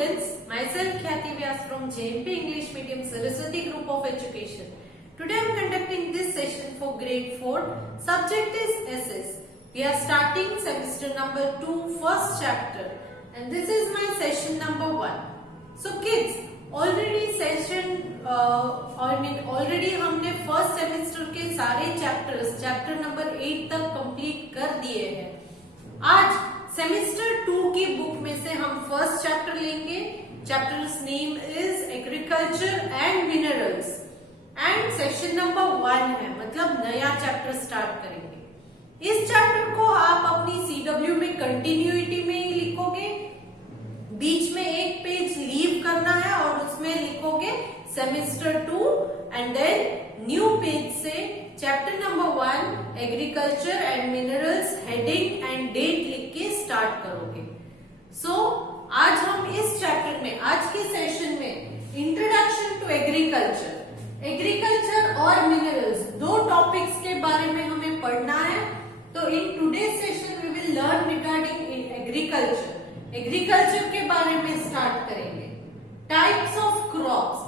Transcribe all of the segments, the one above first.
students, myself Khyati Vyas from JMP English Medium Saraswati Group of Education. Today I am conducting this session for grade 4. Subject is SS. We are starting semester number 2 first chapter and this is my session number 1. So kids, already हमने first semester के सारे chapter number 8 तक complete कर दिए हैं. आज semester 2 की book में से हम फर्स्ट चैप्टर लेंगे. Chapters name is agriculture and minerals and session number 1 है, मतलब नया चैप्टर स्टार्ट करेंगे. इस चैप्टर को आप अपनी सीडब्ल्यू में कंटिन्यूटी में ही लिखोगे. बीच में एक पेज लीव करना है और उसमें लिखोगे semester 2 and then new page से chapter number 1 agriculture and minerals heading and date लिख के स्टार्ट करोगे. सो आज हम इस चैप्टर में, आज के सेशन में इंट्रोडक्शन टू एग्रीकल्चर और मिनरल्स दो टॉपिक्स के बारे में हमें पढ़ना है. तो in today's session we will learn regarding agriculture के बारे में स्टार्ट करेंगे. Types of crops.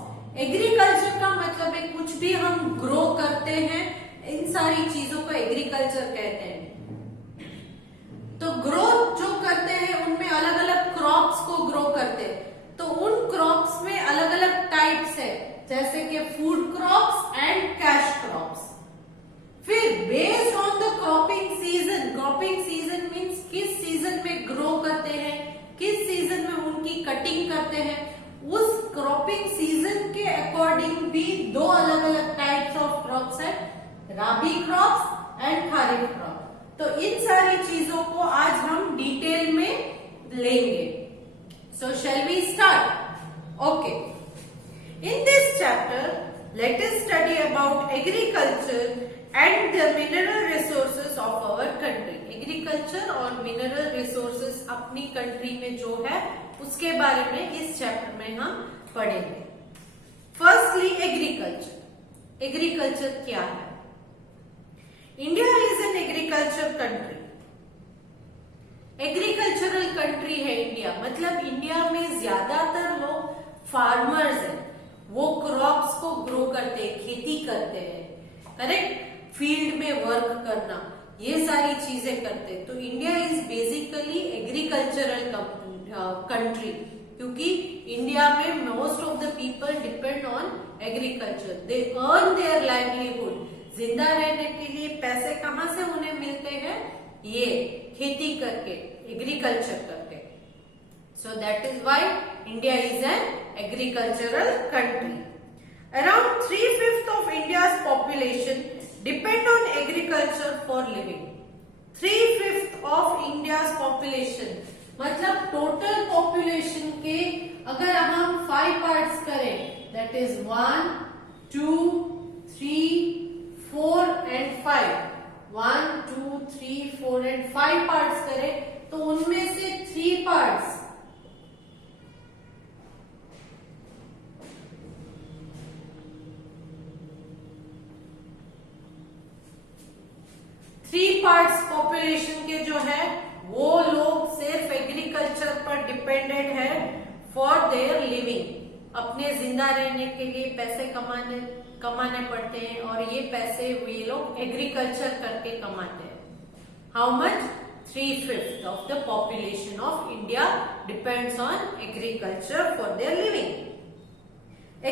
एग्रीकल्चर का मतलब है कुछ भी हम ग्रो करते हैं, इन सारी चीजों को एग्रीकल्चर कहते हैं. तो ग्रो जो करते हैं उनमें अलग अलग क्रॉप्स को ग्रो करते हैं. तो उन क्रॉप्स में अलग अलग टाइप्स है, जैसे कि food crops and cash crops. फिर based on the cropping season means किस सीजन में ग्रो करते हैं, किस सीजन में उनकी कटिंग करते हैं, उस क्रॉपिंग सीजन के अकॉर्डिंग भी दो अलग अलग टाइप्स ऑफ क्रॉप्स है, rabi crops and kharif crop. तो इन सारी चीजों को आज हम डिटेल में लेंगे. So shall we start? Okay. In this chapter, let us study about agriculture and the mineral resources of our country. Agriculture और mineral resources अपनी country में जो है उसके बारे में इस chapter में हम पढ़ेंगे. Firstly, agriculture. Agriculture क्या है? India is an agriculture country. Agricultural country है इंडिया, मतलब इंडिया में ज्यादातर लोग फार्मर्स हैं. वो क्रॉप्स को ग्रो करते हैं, खेती करते हैं, करेक्ट. फील्ड में वर्क करना, ये सारी चीजें करते हैं. तो India is basically agricultural country, क्योंकि इंडिया में most of the people depend on agriculture. They earn their livelihood. जिंदा रहने के लिए पैसे कहाँ से उन्हें मिलते हैं? ये खेती करके, एग्रीकल्चर करके. So that is why India is an agricultural country. Around 3/5 of India's population depend on agriculture for living. 3/5 of India's population, मतलब total population के अगर हम 5 parts करें, that is 1, 2, 3, 4 and 5. 1, 2, 3, 4 and 5 parts करें, तो उनमें से 3 parts पॉपुलेशन के जो है वो लोग सिर्फ एग्रीकल्चर पर डिपेंडेंट है फॉर देयर लिविंग. अपने जिंदा रहने के लिए पैसे कमाने पड़ते हैं और ये पैसे ये लोग एग्रीकल्चर करके कमाते हैं. How much? 3/5 of the population of India depends on agriculture for their living.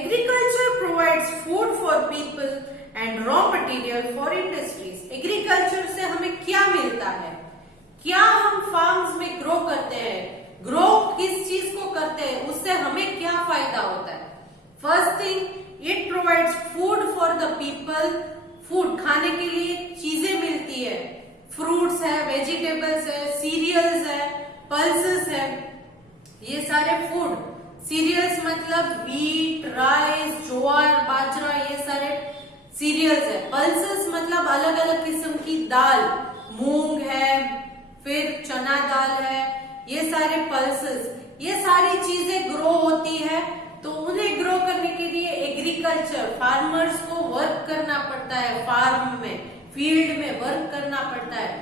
Agriculture provides food for people and raw material for industries. Agriculture से हमें क्या मिलता है? क्या हम फार्म्स में ग्रो करते हैं, ग्रो किस चीज को करते हैं, उससे हमें क्या फायदा होता है? First thing, it provides food for the people. Food, खाने के लिए चीजें मिलती है. फ्रूट्स है, वेजिटेबल्स है, सीरियल्स है, पल्सेस है, ये सारे फूड. सीरियल्स मतलब व्हीट, राइस, ज्वार, बाजरा, ये सारे सीरियल्स है. पल्सेस मतलब अलग अलग किस्म की दाल, मूंग है, फिर चना दाल है, ये सारे पल्सेस. ये सारी चीजें ग्रो होती है. तो उन्हें ग्रो करने के लिए एग्रीकल्चर, फार्मर्स को वर्क करना पड़ता है, फार्म में, फील्ड में वर्क करना पड़ता है.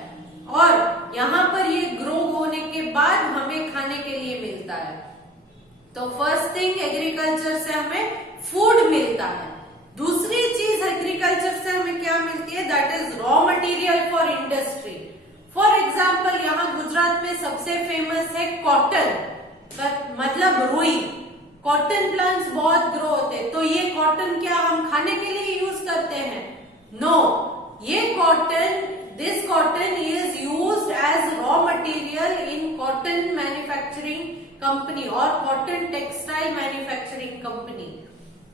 और यहाँ पर ये ग्रो होने के बाद हमें खाने के लिए मिलता है. तो फर्स्ट थिंग एग्रीकल्चर से हमें फूड मिलता है। दूसरी चीज एग्रीकल्चर से हमें क्या मिलती है, that is raw material for industry. For example यहाँ गुजरात में सबसे फेमस है कॉटन, मतलब रुई। कॉटन प्लांट्स बहुत ग्रो होते हैं, तो ये कॉटन क्या हम खाने के लिए यूज करते हैं? नो, ये cotton, this cotton is used as raw material in cotton manufacturing company और कॉटन टेक्सटाइल मैन्युफैक्चरिंग कंपनी।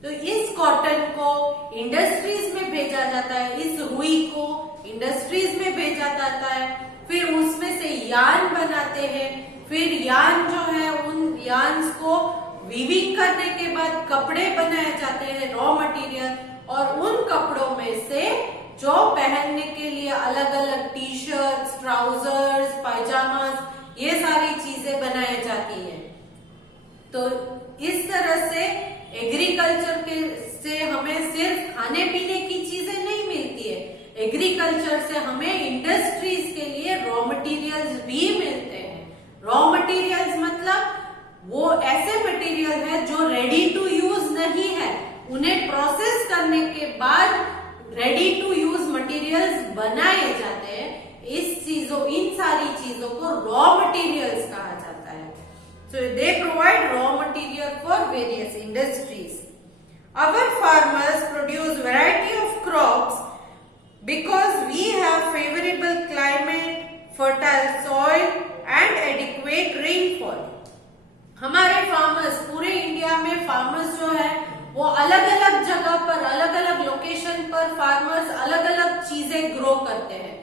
तो इस कॉटन को इंडस्ट्रीज में भेजा जाता है, इस रुई को इंडस्ट्रीज में भेजा जाता है, फिर उसमें से यार्न बनाते हैं, फिर यार्न जो है उन यार्न्स को वीविंग करने के बाद कपड़े बनाए जाते हैं, रॉ मटेरियल, और उन कपड़ों में से जो पहनने के लिए अलग अलग टी शर्ट्स, ट्राउजर्स, पायजामास, ये सारी चीजें बनाई जाती है। तो इस तरह से एग्रीकल्चर के से हमें सिर्फ खाने पीने की चीजें नहीं मिलती है, एग्रीकल्चर से हमें इंडस्ट्रीज के लिए रॉ मटेरियल्स भी मिलते हैं। रॉ मटेरियल्स मतलब वो ऐसे मटेरियल है जो रेडी टू यूज नहीं है, उन्हें प्रोसेस करने के बाद रेडी टू यूज मटेरियल्स बनाए जाते हैं। इन सारी चीजों को रॉ मटेरियल्स कहा जाता है। So they provide raw material for various industries. Our farmers produce variety of crops because we have favorable climate, fertile soil and adequate rainfall. हमारे फार्मर्स, पूरे इंडिया में फार्मर्स जो है वो अलग अलग जगह पर, अलग अलग लोकेशन पर फार्मर्स अलग अलग चीजें ग्रो करते हैं।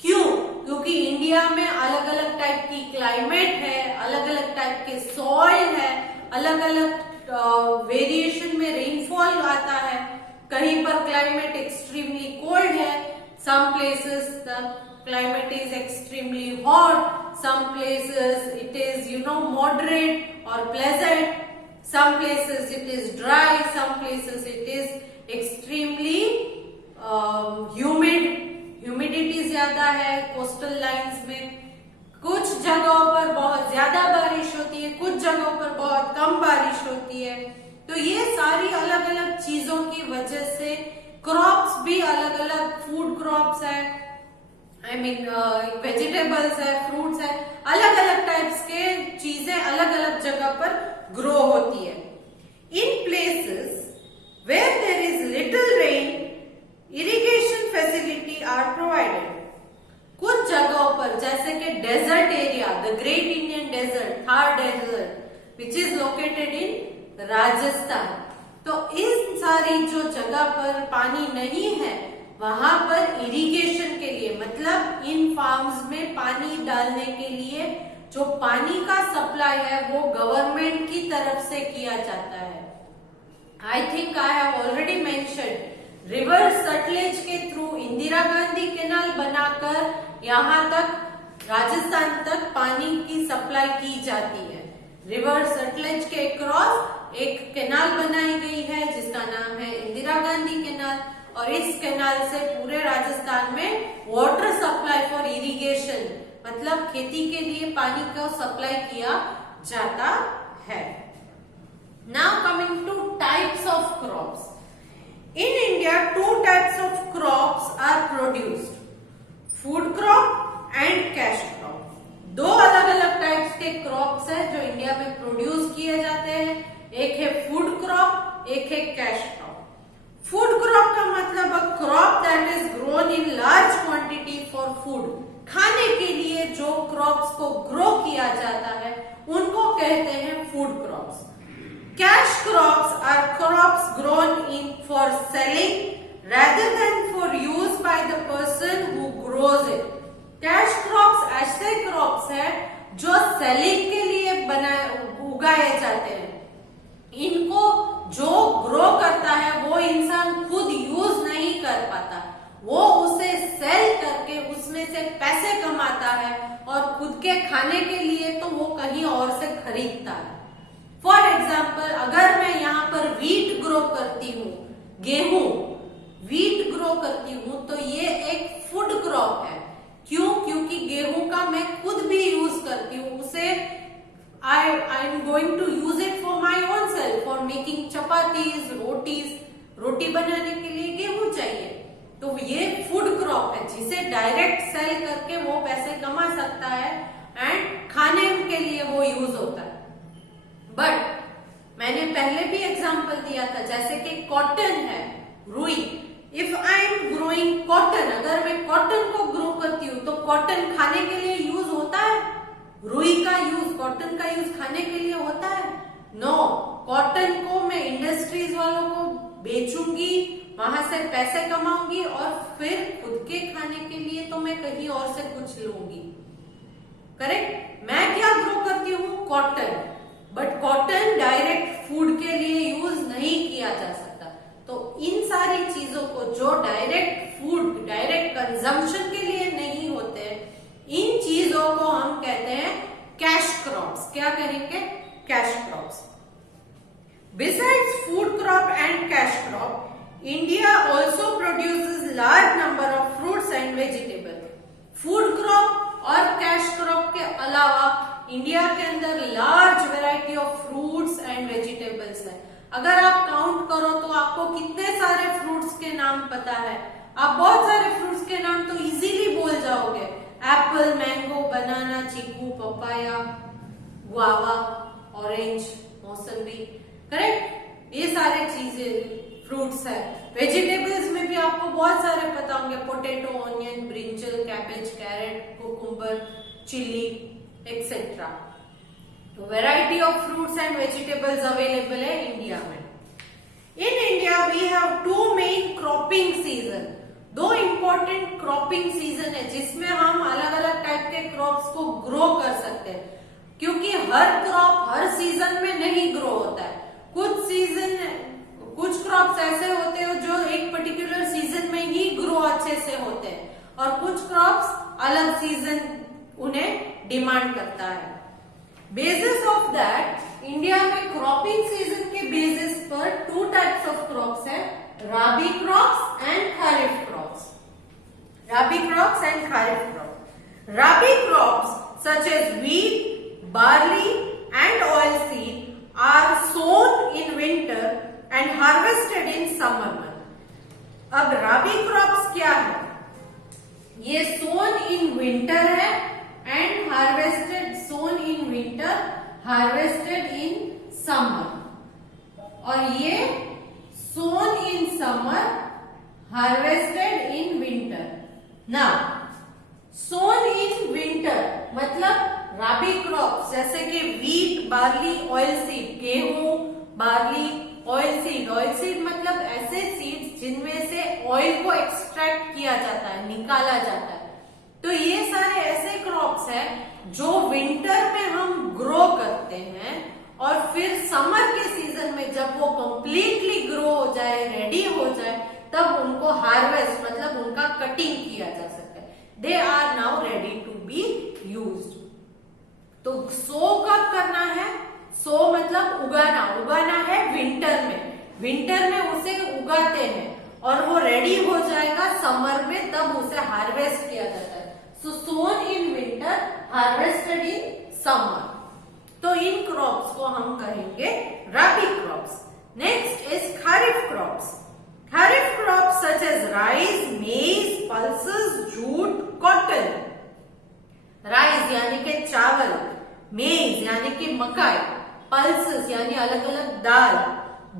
क्यों? क्योंकि इंडिया में अलग अलग टाइप की क्लाइमेट है, अलग अलग टाइप के सॉइल है, अलग अलग वेरिएशन में रेनफॉल आता है। कहीं पर क्लाइमेट एक्सट्रीमली कोल्ड है, some places the climate is extremely hot, some places it is moderate or pleasant, some places it is dry, some places it is extremely humidity ज्यादा है कोस्टल लाइंस में। कुछ जगहों पर बहुत ज्यादा बारिश होती है, कुछ जगहों पर बहुत कम बारिश होती है। तो ये सारी अलग अलग चीजों की वजह से क्रॉप्स भी अलग अलग, फूड क्रॉप्स है, वेजिटेबल्स है, फ्रूट्स है, अलग अलग टाइप्स के चीजें अलग अलग जगह पर ग्रो होती है। In places where there is little rain, irrigation facility are provided. कुछ जगहों पर जैसे कि desert area, the great Indian desert, Thar desert which is located in Rajasthan, तो इन सारी जो जगह पर पानी नहीं है वहां पर इरिगेशन के लिए, मतलब इन फार्म्स में पानी डालने के लिए जो पानी का सप्लाई है वो गवर्नमेंट की तरफ से किया जाता है। I think I have already mentioned, river Sutlej के थ्रू इंदिरा गांधी कैनाल बनाकर यहाँ तक राजस्थान तक पानी की सप्लाई की जाती है। रिवर सतलेज के क्रॉस एक कैनाल बनाई गई है जिसका नाम है इंदिरा गांधी कैनाल, और इस कैनाल से पूरे राजस्थान में वाटर सप्लाई फॉर इरिगेशन, मतलब खेती के लिए पानी का सप्लाई किया जाता है। Now coming to types of crops. In India 2 types of crops are produced, food crop and cash crop. 2 अलग अलग टाइप्स के क्रॉप्स है जो इंडिया में प्रोड्यूस किए जाते हैं, एक है फूड क्रॉप, एक है कैश क्रॉप। फूड क्रॉप का मतलब a crop that is grown in large quantity for food, खाने के लिए जो क्रॉप्स को ग्रो किया जाता है उनको कहते हैं food crops. Cash crops are crops grown in for selling rather than for use by the person who grows it. Cash crops ऐसे क्रॉप्स है जो सेलिंग के लिए उगाए जाते हैं। इनको जो ग्रो करता है वो इंसान खुद यूज नहीं कर पाता, वो उसे सेल करके उसमें से पैसे कमाता है और खुद के खाने के लिए तो वो कहीं और से खरीदता है। फॉर एग्जाम्पल, अगर मैं यहाँ पर वीट ग्रो करती हूँ, गेहूं वीट ग्रो करती हूँ, तो ये एक फूड क्रॉप है। क्यों? क्योंकि गेहूं का मैं खुद भी यूज करती हूँ, उसे I am going to use it for my own self for making chapatis, rotis, रोटी बनाने के लिए गेहूं चाहिए। तो ये फूड क्रॉप है जिसे डायरेक्ट सेल करके वो पैसे कमा सकता है एंड खाने के लिए वो यूज होता है। बट मैंने पहले भी एग्जांपल दिया था, जैसे कि कॉटन है, रुई। If I am growing cotton, अगर मैं कॉटन को ग्रो करती हूँ तो कॉटन खाने के लिए यूज होता है? रुई का यूज, कॉटन का यूज खाने के लिए होता है? नो। कॉटन को मैं इंडस्ट्रीज वालों को बेचूंगी, वहां से पैसे कमाऊंगी और फिर खुद के खाने के लिए तो मैं कहीं और से कुछ लूंगी। करेक्ट? मैं क्या ग्रो करती हूँ? Cotton. But cotton direct food के लिए यूज नहीं किया जा सकता। तो इन सारी चीजों को जो डायरेक्ट फूड, डायरेक्ट कंजम्पशन के लिए नहीं होते, इन चीजों को हम कहते हैं कैश क्रॉप्स। क्या कहेंगे? Cash crops. Besides food crop and cash crop, India also produces large number of fruits and vegetables. Food crop और कैश क्रॉप के अलावा इंडिया के अंदर large variety of fruits and vegetables है। अगर आप काउंट करो तो आपको कितने सारे फ्रूट्स के नाम पता है? आप बहुत सारे फ्रूट्स के नाम तो इजीली बोल जाओगे। एप्पल, मैंगो, बनाना, चीकू, पपाया, गुआवा, ऑरेंज, मौसम्बी। करेक्ट? ये सारे चीजें फ्रूट्स है। वेजिटेबल्स में भी आपको बहुत सारे पता होंगे, potato, onion, brinjal, cabbage, carrot, cucumber, chilli etcetera. तो variety of fruits and vegetables available है इंडिया में। In India we have two main cropping season. दो इंपॉर्टेंट क्रॉपिंग सीजन है जिसमें हम अलग अलग टाइप के क्रॉप्स को ग्रो कर सकते हैं, क्योंकि हर क्रॉप हर सीजन में नहीं ग्रो होता है। कुछ क्रॉप्स ऐसे होते हैं जो एक पर्टिकुलर सीजन में ही ग्रो अच्छे से होते हैं और कुछ क्रॉप्स अलग सीजन उन्हें डिमांड करता है। बेसिस ऑफ दैट इंडिया में क्रॉपिंग सीजन के बेसिस पर टू टाइप्स ऑफ क्रॉप्स है, rabi crops and kharif crops. Rabi crops and kharif crops. Rabi crops such as wheat, barley and oilseed are sown in winter and harvested in summer month। अब राबी crops क्या है? ये sown in winter है and harvested, sown in winter, harvested in summer. और ये sown in summer, harvested in winter. Now sown in winter मतलब rabi crops जैसे कि वीट, बार्ली, ऑयल सीड, गेहूं, barley, oil seed. Oil seed मतलब ऐसे seeds जिनमें से ऑयल को एक्सट्रैक्ट किया जाता है, निकाला जाता है। तो ये सारे ऐसे क्रॉप्स हैं जो विंटर में हम ग्रो करते हैं और फिर समर के सीजन में जब वो कंप्लीटली ग्रो हो जाए, रेडी हो जाए, तब उनको हार्वेस्ट मतलब उनका कटिंग किया जा सकता है। They are now ready to be used. तो सो कब करना है? सो मतलब उगाना। उगाना है विंटर में। विंटर में उसे उगाते हैं और वो रेडी हो जाएगा समर में, तब उसे हार्वेस्ट किया जाता है। So sown in winter, harvested in summer. तो इन क्रॉप्स को हम कहेंगे rabi crops. Next is kharif crops. Kharif crops such as rice, maize, pulses, jute, cotton. Rice यानी कि चावल, मेज यानी कि मकाई, पल्सेस यानी अलग अलग दाल,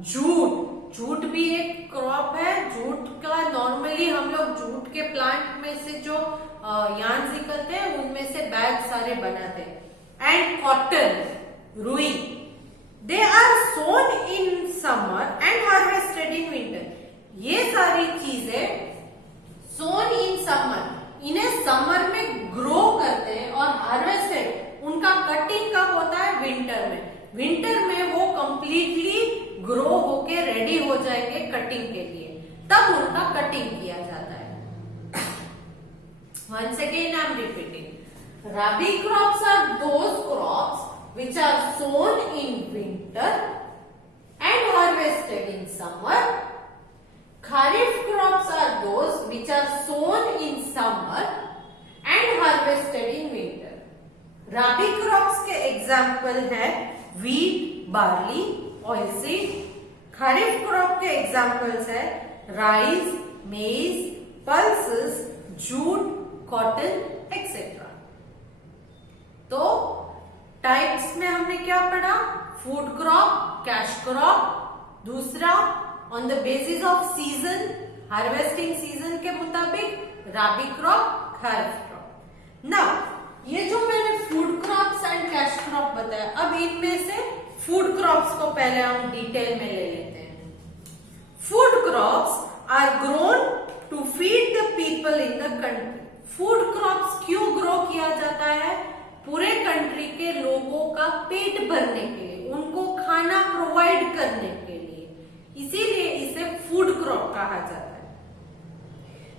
जूट, जूट भी एक क्रॉप है। जूट का नॉर्मली हम लोग जूट के प्लांट में से जो यार्न निकलते हैं उनमें से बैग सारे बनाते हैं। एंड कॉटन, रुई। They are sown in summer and harvested in winter. ये सारी चीजें सोन इन समर, इन्हें समर में ग्रो करते हैं और हार्वेस्टेड उनका कटिंग कब होता है? विंटर में। विंटर में वो कंप्लीटली ग्रो होके रेडी हो जाएंगे कटिंग के लिए, तब उनका कटिंग किया जाता है। Once again I am repeating. Rabi crops are those crops which are sown in winter and harvested in summer. Kharif crops are those which are sown in summer and harvested in winter. Rabi crops के example है wheat, barley, oilseed. Kharif crop के examples है rice, maize, pulses, jute, cotton etcetera. तो types में हमने क्या पढ़ा? Food crop, cash crop. दूसरा on the basis of season, harvesting season के मुताबिक rabi crop, kharif crop. Now ये जो मैंने food crops and cash crop बताया, अब इनमें से फूड क्रॉप्स को पहले हम डिटेल में ले लेते हैं। Food crops are grown to feed the people in the country. Food crops क्यों ग्रो किया जाता है? पूरे कंट्री के लोगों का पेट भरने के लिए, उनको खाना प्रोवाइड करने के लिए, इसीलिए इसे फूड क्रॉप कहा जाता है।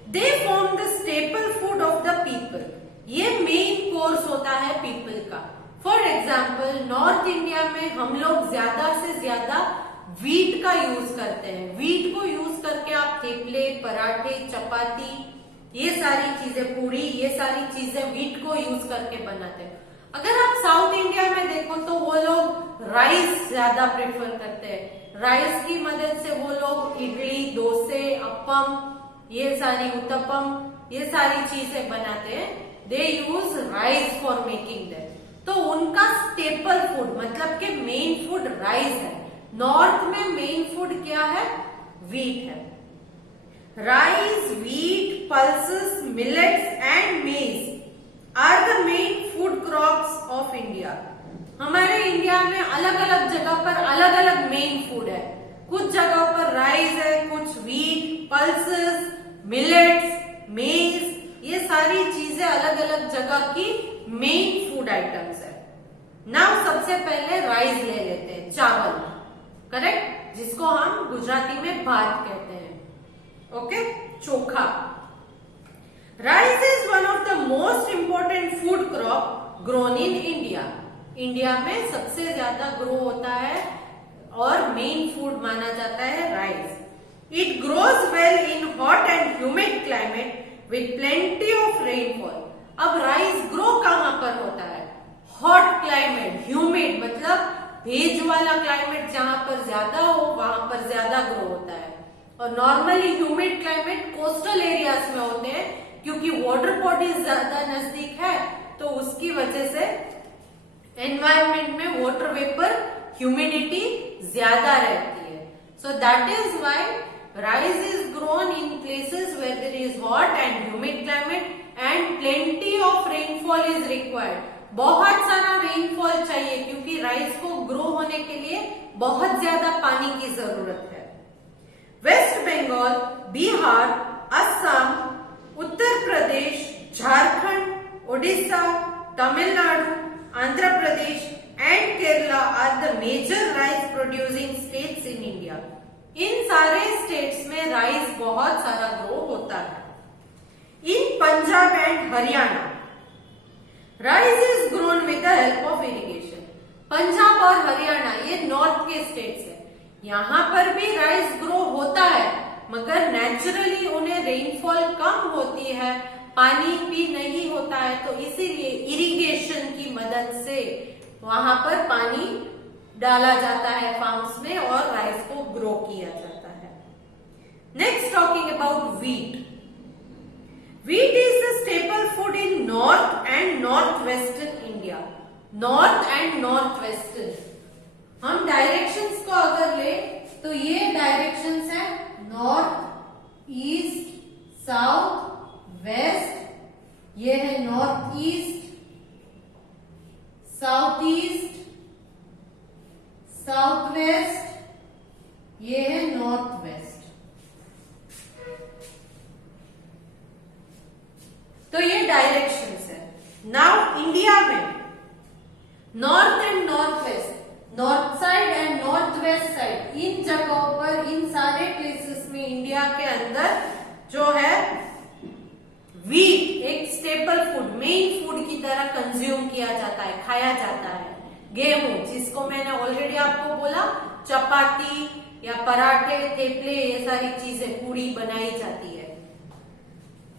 They form the staple food of the people. ये मेन कोर्स होता है पीपल का। फॉर एग्जाम्पल नॉर्थ इंडिया में हम लोग ज्यादा से ज्यादा वीट का यूज करते हैं। वीट को यूज करके आप थेपले, पराठे, चपाती, ये सारी चीजें, पूरी, ये सारी चीजें वीट को यूज करके बनाते हैं। अगर आप साउथ इंडिया में देखो तो वो लोग राइस ज्यादा प्रेफर करते हैं। राइस की मदद से वो लोग इडली, डोसे, अप्पम, ये सारी उत्तपम, ये सारी चीजें बनाते हैं। They use rice for making that. तो उनका स्टेपल फूड मतलब कि मेन फूड राइस है। नॉर्थ में मेन फूड क्या है? वीट है। Rice, wheat, pulses, millets and maize are the main food crops of India. हमारे इंडिया में अलग अलग जगह पर अलग अलग मेन फूड है। कुछ जगह पर राइस है, कुछ वीट, पल्सेस, मिलेट्स, मेज, ये सारी चीजें अलग अलग जगह की मेन फूड आइटम्स है। नाउ सबसे पहले राइस ले लेते हैं, चावल, करेक्ट, जिसको हम गुजराती में भात कहते हैं। Okay, chokha. Rice is one of the most important food crop grown in India. India में सबसे ज्यादा ग्रो होता है और मेन फूड माना जाता है rice. It grows well in hot and humid climate with plenty of rainfall. अब राइस ग्रो कहां पर होता है? हॉट क्लाइमेट, ह्यूमिड मतलब भेज वाला क्लाइमेट, जहां पर ज्यादा हो वहां पर ज्यादा ग्रो होता है। और normally humid climate coastal areas में होते हैं, क्योंकि वाटर बॉडीज ज्यादा नजदीक है, तो उसकी वजह से एनवायरमेंट में वाटर वेपर, ह्यूमिडिटी ज्यादा रहती है। So that is why rice is grown in places where there is hot and humid climate and plenty of rainfall is required. बहुत सारा रेनफॉल चाहिए, क्योंकि राइस को ग्रो होने के लिए बहुत ज्यादा पानी की जरूरत है। West Bengal, Bihar, Assam, Uttar Pradesh, Jharkhand, Odisha, Tamil Nadu, Andhra Pradesh and Kerala are the major rice producing states in India. इन सारे स्टेट्स में राइस बहुत सारा ग्रो होता है। In Punjab and Haryana rice is grown with the help of irrigation. Punjab और हरियाणा ये नॉर्थ के स्टेट्स है, यहाँ पर भी राइस ग्रो होता है, मगर नेचुरली उन्हें रेनफॉल कम होती है, पानी भी नहीं होता है, तो इसीलिए इरिगेशन की मदद से वहां पर पानी डाला जाता है फार्म्स में और राइस को ग्रो किया जाता है। Next talking about wheat. Wheat is the staple food in north and north western India. North and north western, हम डायरेक्शंस को अगर ले तो ये डायरेक्शंस है नॉर्थ, ईस्ट, साउथ, वेस्ट, ये है north east, south east, south west, ये है नॉर्थ वेस्ट। तो ये डायरेक्शंस है। नाउ इंडिया में north and north west, north side and north west side, इन जगहों पर, इन सारे प्लेसेस में इंडिया के अंदर जो है वीट एक स्टेपल फूड, मेन फूड की तरह कंज्यूम किया जाता है, खाया जाता है। गेहूं, जिसको मैंने ऑलरेडी आपको बोला, चपाती या पराठे, थेपले, ये सारी चीजें, पूरी बनाई जाती है।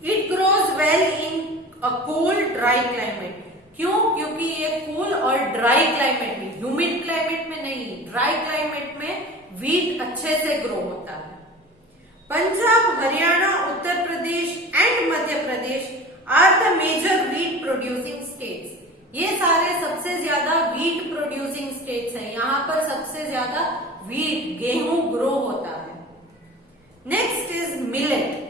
It grows well in a cold dry climate. क्यों? क्योंकि ये कूल और ड्राई क्लाइमेट में, ह्यूमिड क्लाइमेट में नहीं, ड्राई क्लाइमेट में वीट अच्छे से ग्रो होता है। Punjab, Haryana, Uttar Pradesh and Madhya Pradesh are the major wheat producing states. ये सारे सबसे ज्यादा वीट प्रोड्यूसिंग स्टेट्स हैं। यहाँ पर सबसे ज्यादा वीट, गेहूं ग्रो होता है। Next is millet.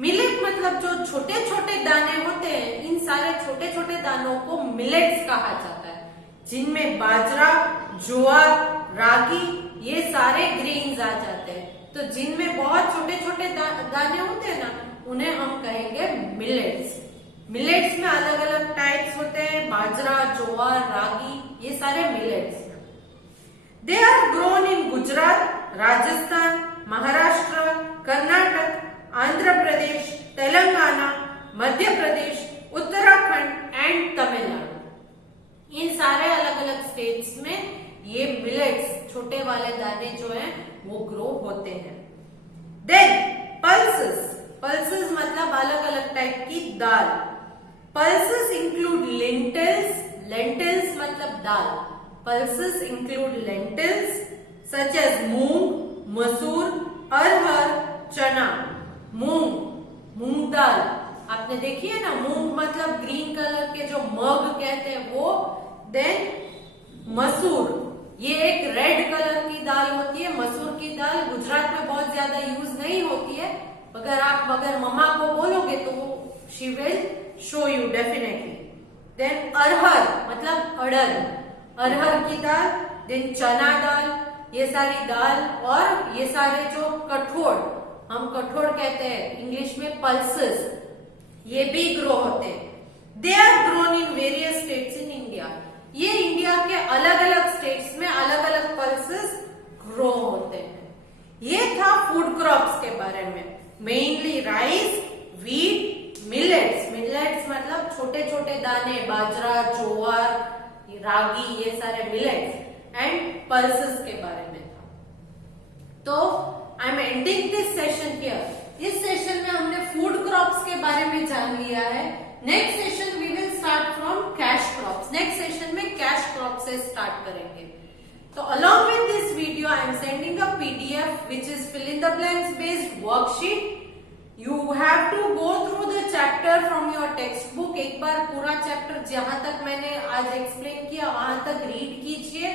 मिलेट मतलब जो छोटे छोटे दाने होते हैं, इन सारे छोटे छोटे दानों को मिलेट्स कहा जाता है, जिनमें बाजरा, ज्वार, रागी ये सारे ग्रेन्स आ जाते हैं। तो जिनमें बहुत छोटे छोटे दाने होते हैं ना, उन्हें हम कहेंगे मिलेट्स। मिलेट्स में अलग अलग टाइप्स होते हैं, बाजरा, ज्वार, रागी, ये सारे मिलेट्स हैं। They are grown in Gujarat, Rajasthan, Maharashtra, Karnataka, Andhra Pradesh, Telangana, Madhya Pradesh, Uttarakhand and Tamil Nadu. इन सारे अलग अलग स्टेट्स में ये मिलेट्स, छोटे वाले दाने जो हैं वो ग्रो होते हैं। Then pulses. पल्सेस मतलब अलग अलग टाइप की दाल। Pulses include lentils. लेंटिल्स मतलब दाल। Pulses include lentils such as moong, masoor, arhar, चना। मूंग, मूंग दाल आपने देखी है ना, मूंग मतलब ग्रीन कलर के जो मग कहते हैं वो। देन मसूर, ये एक रेड कलर की दाल होती है। मसूर की दाल गुजरात में बहुत ज्यादा यूज नहीं होती है, अगर मम्मा को बोलोगे तो वो she will show you definitely. Then अरहर मतलब अड़द, अरहर की दाल। देन चना दाल, ये सारी दाल। और ये सारे जो कठोर, हम कठोर कहते हैं इंग्लिश में पल्सेस, ये भी ग्रो होते हैं। They are grown in various states in India. ये इंडिया के अलग अलग स्टेट्स में अलग अलग पल्सेस ग्रो होते हैं। ये था फूड क्रॉप्स के बारे में, mainly rice, wheat, millets. Millets मतलब छोटे छोटे दाने, बाजरा, ज्वार, रागी, ये सारे मिलेट्स। एंड पल्सेस के बारे में था। तो I am ending this session here. इस सेशन में हमने फूड क्रॉप्स के बारे में जान लिया है। Next session we will start from cash crops. Next session में कैश क्रॉप से स्टार्ट करेंगे। तो along with this video I am sending a PDF which is fill in the blanks based worksheet. You have to go through the chapter from your textbook. एक बार पूरा chapter जहां तक मैंने आज explain किया वहां तक रीड कीजिए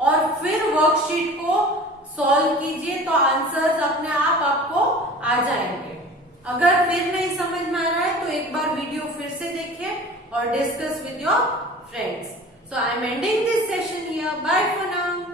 और फिर वर्कशीट को सॉल्व कीजिए, तो आंसर्स अपने आप आपको आ जाएंगे। अगर फिर नहीं समझ में आ रहा है तो एक बार वीडियो फिर से देखिए और discuss with your friends. So I am ending this session here. Bye for now.